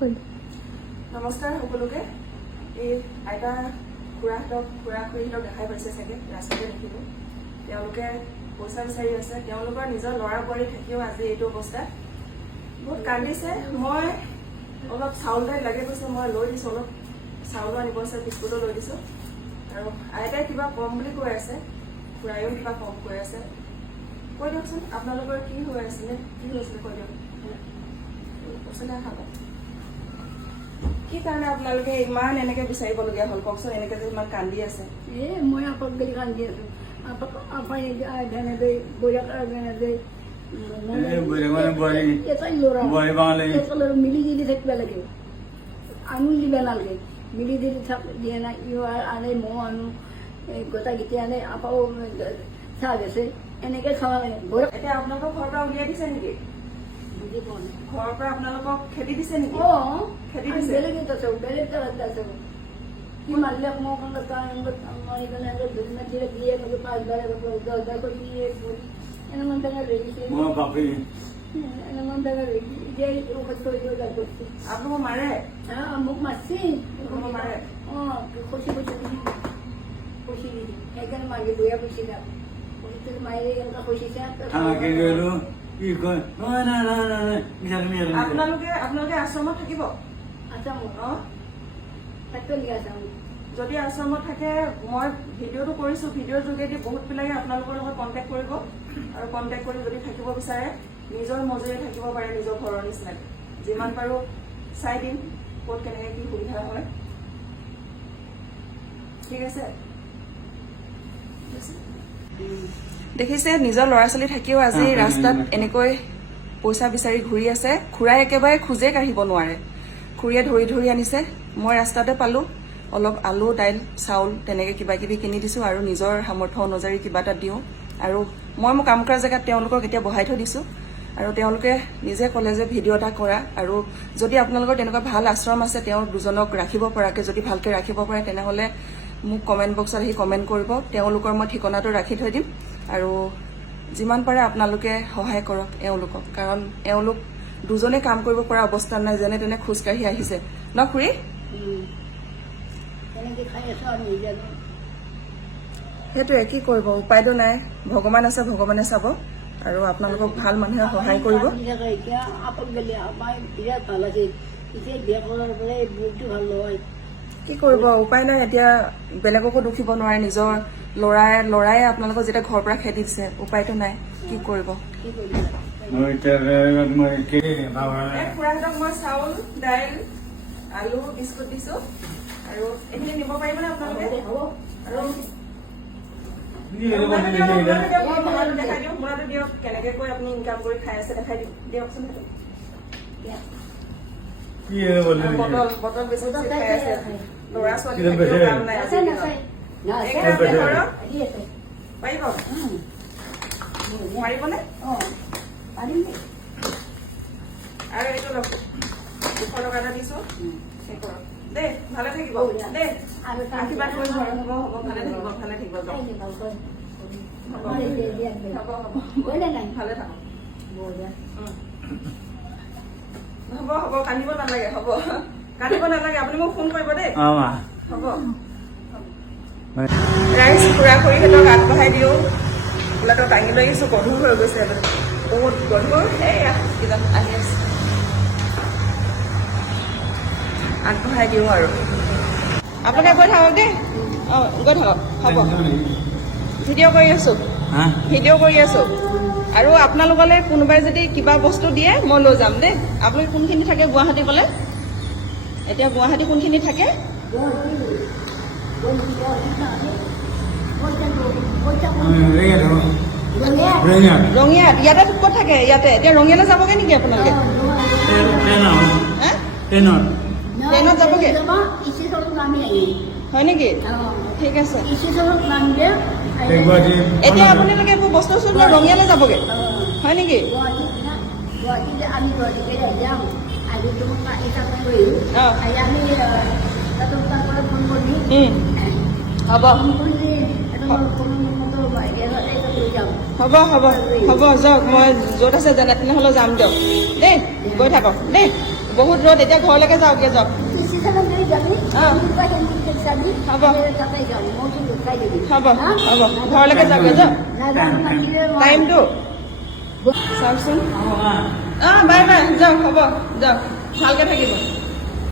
নমস্কাৰ সকলোকে। এই আইতা খুৰা-খুৰীহঁতক দেখাই পাইছে চাগে, ৰাস্তাতে দেখিলোঁ। তেওঁলোকে পইচা বিচাৰি আছে। তেওঁলোকৰ নিজৰ ল'ৰা বোৱাৰী থাকিও আজি এইটো অৱস্থা। বহুত কান্দিছে। মই অলপ চাউল দাইল লাগে কৈছে, মই লৈ দিছোঁ। অলপ চাউলো আনিব আছে, বিস্কুটো লৈ দিছোঁ। আৰু আইতাই কিবা কম বুলি কৈ আছে, খুৰাইও কিবা কম কৈ আছে। কৈ দিয়কচোন আপোনালোকৰ কি হৈ আছিলে, কি হৈছিলে কৈ দিয়ক। কৈছিলে খাব কি কাৰণে আপোনালোকে ইমান এনেকে বিচাৰিবলগীয়া হ'ল কওকচোন? এনেকে যে ইমান কান্দি আছে। মই আপাক গেলি কান্দি আছো। আপাই আইধানে দেই বৈরাক আইধানে দেই মিলি জুলি থাকবে লাগে, আঙুল দিবে নালাগে। মিলি জুলি দিয়ে না ইও আনে মো আনো গোটা গীতি আনে আপাও চাহ গেছে এনেকে খাওয়া লাগে। এতিয়া আপোনালোকক ঘৰৰ পৰা উলিয়াই দিছে নেকি? বুজি পোৱা নাই। ঘৰৰ পৰা আপোনালোকক খেদি দিছে নেকি? খেদি দিছে। বেলেগে আছো, বেলেগ জায়গাত আছো। কি মারলে মোক মারি গেলে দুদিন দিয়ে দিয়ে আমাকে 5 বার 10 করে নিয়ে বলি এমন টাকা রেখেছি এমন টাকা রেখে যে ওখান থেকে জোগাড় করছি। আপোনালোকক মাৰে? হ্যাঁ মোক মারছি মারে? খুশি খুশি দিদি খুশি দিদি এখানে মাগে বইয়া বসিলাম খুশি মায়ের এখানটা খুশিছে আপোনালোকে আশ্ৰমত থাকিব? আচ্ছা থাকতে লিখা আছা যদি আশ্ৰমত থাকে, মই ভিডিঅ'টো কৰিছোঁ। ভিডিঅ'ৰ যোগেদি বহুত বিলাকে আপোনালোকৰ লগত কণ্টেক্ট কৰিব আৰু কণ্টেক্ট কৰি যদি থাকিব বিচাৰে নিজৰ মজুৰি থাকিব পাৰে, নিজৰ ঘৰৰ নিচিনাকৈ। যিমান পাৰোঁ চাই দিম ক'ত কেনেকৈ কি সুবিধা হয়। ঠিক আছে? দেখিছে, নিজৰ ল'ৰা ছোৱালী থাকিও আজি ৰাস্তাত এনেকৈ পইচা বিচাৰি ঘূৰি আছে। খুৰাই একেবাৰে খোজে কাঢ়িব নোৱাৰে। খুৰীয়ে ধৰি ধৰি আনিছে। মই ৰাস্তাতে পালোঁ। অলপ আলু দাইল চাউল তেনেকৈ কিবা কিবি কিনি দিছোঁ আৰু নিজৰ সামৰ্থ্য অনুযায়ী কিবা এটা দিওঁ। আৰু মই মোৰ কাম কৰা জেগাত তেওঁলোকক এতিয়া বহাই থৈ দিছোঁ। আৰু তেওঁলোকে নিজে ক'লে যে ভিডিঅ' এটা কৰা, আৰু যদি আপোনালোকৰ তেনেকুৱা ভাল আশ্ৰম আছে তেওঁ দুজনক ৰাখিব পৰাকৈ, যদি ভালকৈ ৰাখিব পাৰে তেনেহ'লে মোক কমেণ্ট বক্সত আহি কমেণ্ট কৰিব। তেওঁলোকৰ মই ঠিকনাটো ৰাখি থৈ দিম। আৰু যিমান পাৰে আপোনালোকে সহায় কৰক এওঁলোকক, কাৰণ এওঁলোক দুজনে কাম কৰিব পৰা অৱস্থাত নাই, যেনে তেনে খোজকাঢ়ি আহিছে ন খুৰী? সেইটোৱে, কি কৰিব, উপায়তো নাই। ভগৱান আছে, ভগৱানে চাব। আৰু আপোনালোকক ভাল মানুহে সহায় কৰিব। কি কৰিব, উপায় নাই। এতিয়া বেলেগকো দুখিব নোৱাৰে। নিজৰ ল'ৰাই আপোনালোকক যেতিয়া ঘৰৰ পৰা খেদি দিছে, উপায়তো নাই। কি কৰিব? খুৰাহঁতক মই চাউল দাইল আলু বিস্কুট দিছোঁ। আৰু এইখিনি নিব পাৰিবনে আপোনালোকে? আৰু দেখাই দিয়ক, মোনাটো দিয়ক, কেনেকৈ কৈ আপুনি ইনকাম কৰি খাই আছে দেখাই দিয়কচোন। বটল বিস্কুট খাই আছে। ল'ৰা ছোৱালী কাম নাই। পাৰিব? পাৰিবনে? আৰু এইটো লওক, 200 টকা এটা দিছোঁ। দেই, ভালে থাকিব দেই। আশীৰ্বাদ কৰিব। হ'ব হ'ব, ভালে থাকিব, ভালে থাকিব। হ'ব ভালে থাকক। হ'ব হ'ব, কান্দিব নালাগে। হ'ব, কান্দিব নালাগে। আপুনি মোক ফোন কৰিব দেই। হ'ব। ৰাইজ খুৰা-খুৰীহঁতক আগবঢ়াই দিওঁ। বোলাটো দাঙি লৈ আহিছোঁ, গধুৰ হৈ গৈছে, বহুত গধুৰ। সেয়া কিজন আহি আছে, আগবঢ়াই দিওঁ আৰু। আপোনালোকে গৈ থাকক দেই। গৈ থাকক। হ'ব, ভিডিঅ' কৰি আছোঁ, ভিডিঅ' কৰি আছোঁ। আৰু আপোনালোকলৈ কোনোবাই যদি কিবা বস্তু দিয়ে মই লৈ যাম দেই। আপোনালোকে কোনখিনি থাকে গুৱাহাটী ক'লে? এতিয়া গুৱাহাটী কোনখিনি থাকে? ৰঙিয়াত। ইয়াতে ক'ত থাকে? ইয়াতে। এতিয়া ৰঙিয়ালৈ যাবগৈ নেকি আপোনালোকে? ট্ৰেইনত যাবগৈ? হয় নেকি? ঠিক আছে। এতিয়া আপোনালোকে একো বস্তু চস্তু ৰঙিয়ালৈ যাবগৈ হয় নেকি? হ'ব হ'ব হ'ব হ'ব, যাওক। মই য'ত আছে যেনে তেনেহ'লে যাম দিয়ক দেই। গৈ থাকক দেই। বহুত ৰ'দ এতিয়া ঘৰলৈকে যাওঁগে যাওক সিসামান করে যাবি হ্যাঁ। তুই কেন যাবি হব। কাটাই যাবি মৌসুম লুকাই দিবি হ'ব হ'ব ঘৰলৈকে যাওঁগে যাওক না জানো মাতিলে টাইমটো চাওকচোন বাই বাই যাওক হ'ব যাওক ভালকে থাকিব